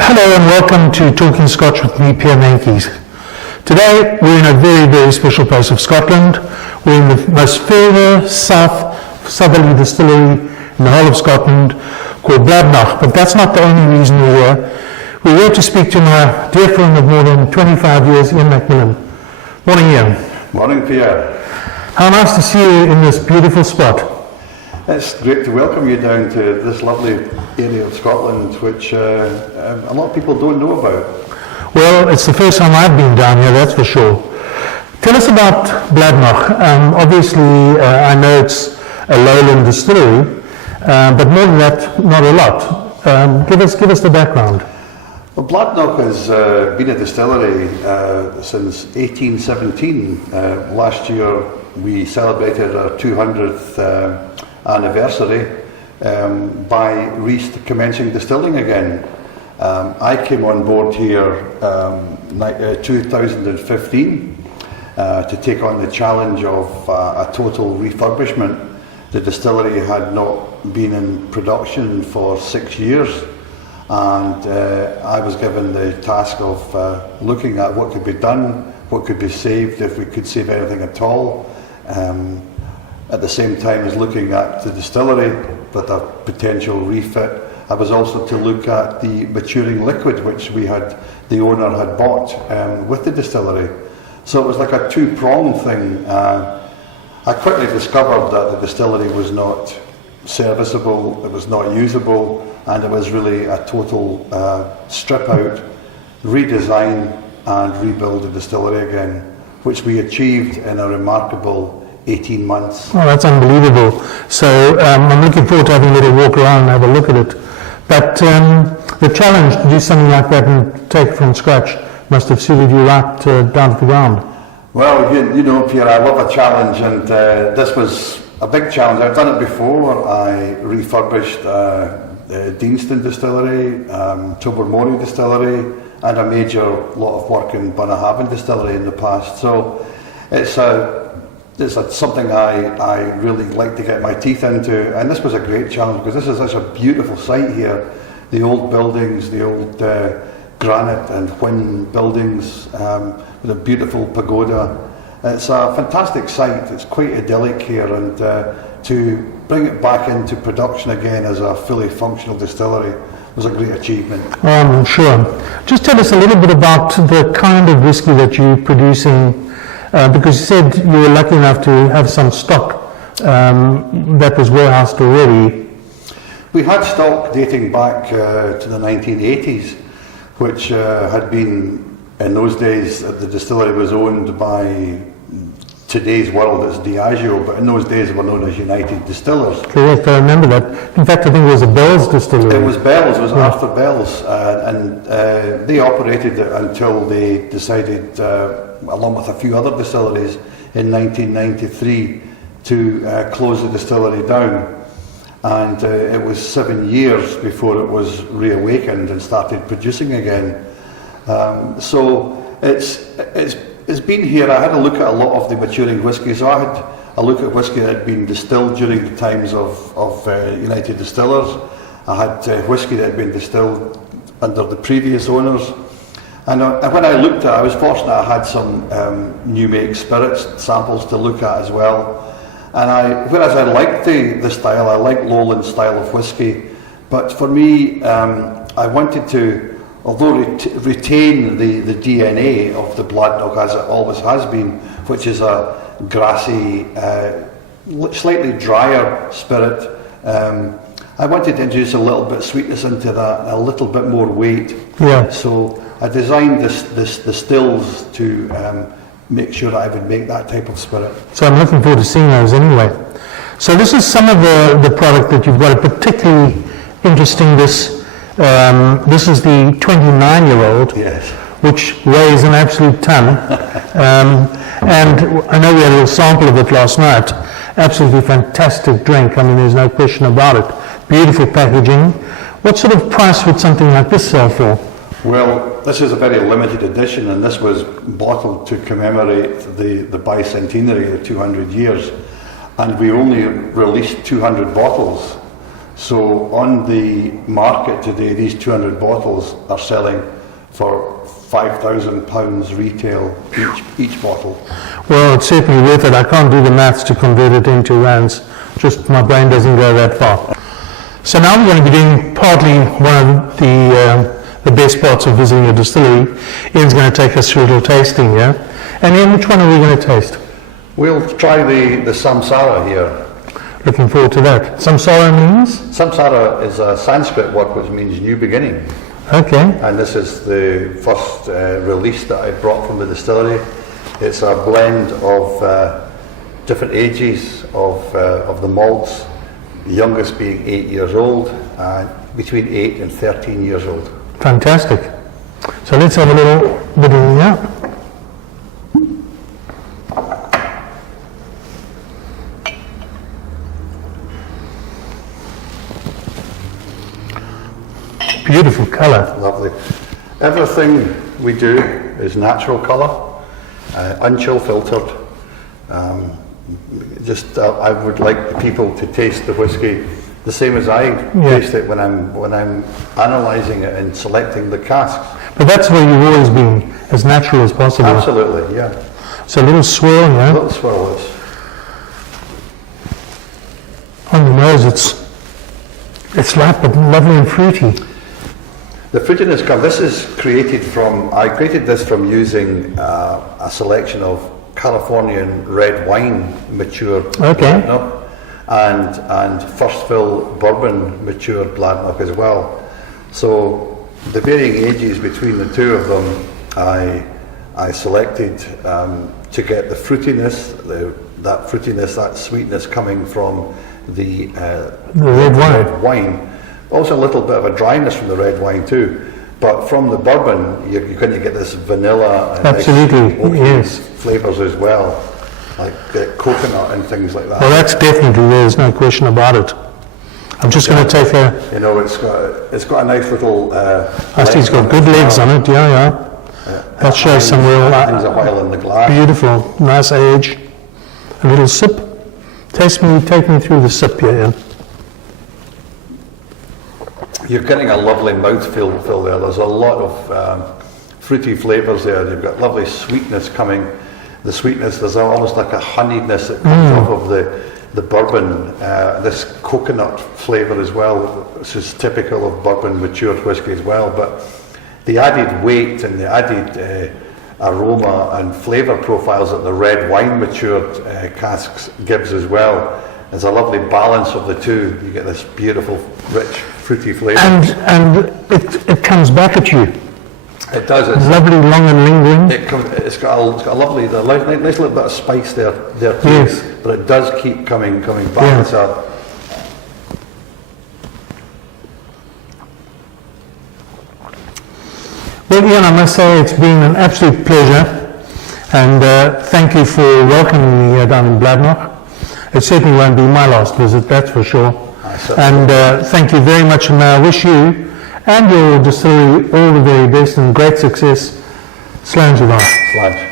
Hello and welcome to Talking Scotch with me, Pierre Meintjes. Today we're in a very, very special place of Scotland. We're in the most further southerly distillery in the whole of Scotland called Bladnoch, but that's not the only reason we're here. We're here to speak to my dear friend of more than 25 years, Ian McMillan. Morning, Ian. Morning, Pierre. How nice to see you in this beautiful spot. It's great to welcome you down to this lovely area of Scotland, which a lot of people don't know about. Well, it's the first time I've been down here, that's for sure. Tell us about Bladnoch. Obviously, I know it's a lowland distillery, but more than that, not a lot. Give us the background. Well, Bladnoch has been a distillery since 1817. Last year we celebrated our 200th anniversary by recommencing distilling again. I came on board here 2015 to take on the challenge of a total refurbishment. The distillery had not been in production for 6 years, and I was given the task of looking at what could be done, what could be saved, if we could save anything at all. At the same time as looking at the distillery with a potential refit, I was also to look at the maturing liquid which the owner had bought with the distillery. So it was like a two-pronged thing. I quickly discovered that the distillery was not serviceable, it was not usable, and it was really a total strip out, redesign and rebuild the distillery again, which we achieved in a remarkable 18 months. Oh, that's unbelievable. So I'm looking forward to having a little walk around and have a look at it. But the challenge to do something like that and take from scratch must have suited you right down to the ground. Well, you know, Pierre, I love a challenge, and this was a big challenge. I've done it before. I refurbished Deanston Distillery, Tobermory Distillery, and a major lot of work in Bunnahabhain Distillery in the past. So it's something I really like to get my teeth into, and this was a great challenge because this is such a beautiful site here. The old buildings, the old granite and whin buildings with a beautiful pagoda. It's a fantastic site. It's quite idyllic here, and to bring it back into production again as a fully functional distillery was a great achievement. I'm sure. Just tell us a little bit about the kind of whiskey that you're producing. Because you said you were lucky enough to have some stock that was warehoused already. We had stock dating back to the 1980s, which had been, in those days, the distillery was owned by today's world, it's Diageo, but in those days they were known as United Distillers. Correct, I remember that. In fact, I think it was a Bell's distillery. It was Bell's, it was Arthur Bell's, and they operated it until they decided, along with a few other distilleries, in 1993 to close the distillery down. And it was 7 years before it was reawakened and started producing again. So it's been here. I had a look at a lot of the maturing whisky. So I had a look at whisky that had been distilled during the times of United Distillers. I had whisky that had been distilled under the previous owners. And when I looked at it, I was fortunate I had some new make spirits samples to look at as well. And whereas I liked the style, I like lowland style of whisky, but for me, I wanted to, although retain the DNA of the Bladnoch as it always has been, which is a grassy, slightly drier spirit. I wanted to introduce a little bit of sweetness into that, a little bit more weight. Yeah. So I designed the stills to make sure that I would make that type of spirit. So I'm looking forward to seeing those anyway. So this is some of the product that you've got, particularly interesting. This is the 29-year-old, yes, which weighs an absolute ton. And I know we had a little sample of it last night. Absolutely fantastic drink. I mean, there's no question about it. Beautiful packaging. What sort of price would something like this sell for? Well, this is a very limited edition, and this was bottled to commemorate the bicentenary, the 200 years, and we only released 200 bottles. So on the market today, these 200 bottles are selling for £5,000 retail each bottle. Well, it's certainly worth it. I can't do the maths to convert it into rands. Just my brain doesn't go that far. So now we're going to be doing partly one of the best parts of visiting a distillery. Ian's going to take us through a little tasting here. And Ian, which one are we going to taste? We'll try the Samsara here. Looking forward to that. Samsara means? Samsara is a Sanskrit word which means new beginning. Okay. And this is the first release that I brought from the distillery. It's a blend of different ages of the malts, the youngest being 8 years old, between 8 and 13 years old. Fantastic. So let's have a little bit of that. Beautiful colour. Lovely. Everything we do is natural colour, unchill filtered. I would like people to taste the whisky the same as I taste it when I'm analysing it and selecting the casks. But that's where you've always been, as natural as possible. Absolutely, yeah. So a little swirl, yeah? A little swirl is. On the nose, it's light but lovely and fruity. The fruitiness comes. This is created from. I created this from using a selection of Californian red wine matured Bladnoch and first fill bourbon matured Bladnoch as well. So the varying ages between the two of them, I selected to get the fruitiness, that sweetness coming from the red wine. Also a little bit of a dryness from the red wine too, but from the bourbon you're going to get this vanilla and yes, flavours as well, like coconut and things like that. Well, that's definitely there's no question about it. I'm just going to take a. You know, it's got a nice little. I see it's got good legs on it. Yeah. That shows some real. Hangs a while in the glass. Beautiful, nice age. A little sip. Take me through the sip here, Ian. You're getting a lovely mouthfeel there. There's a lot of fruity flavours there. You've got lovely sweetness coming. The sweetness, there's almost like a honeyedness that comes off of the bourbon. This coconut flavour as well, which is typical of bourbon matured whisky as well. But the added weight and the added aroma and flavour profiles that the red wine matured casks gives as well. There's a lovely balance of the two. You get this beautiful, rich, fruity flavour. And it comes back at you. It does. It's lovely, long and lingering. It's got a lovely, nice little bit of spice there too. Yes. But it does keep coming back. Yeah. It's Well, Ian, I must say it's been an absolute pleasure, and thank you for welcoming me here down in Bladnoch. It certainly won't be my last visit, that's for sure. And thank you very much, and I wish you and your distillery all the very best and great success. Slange of Slange.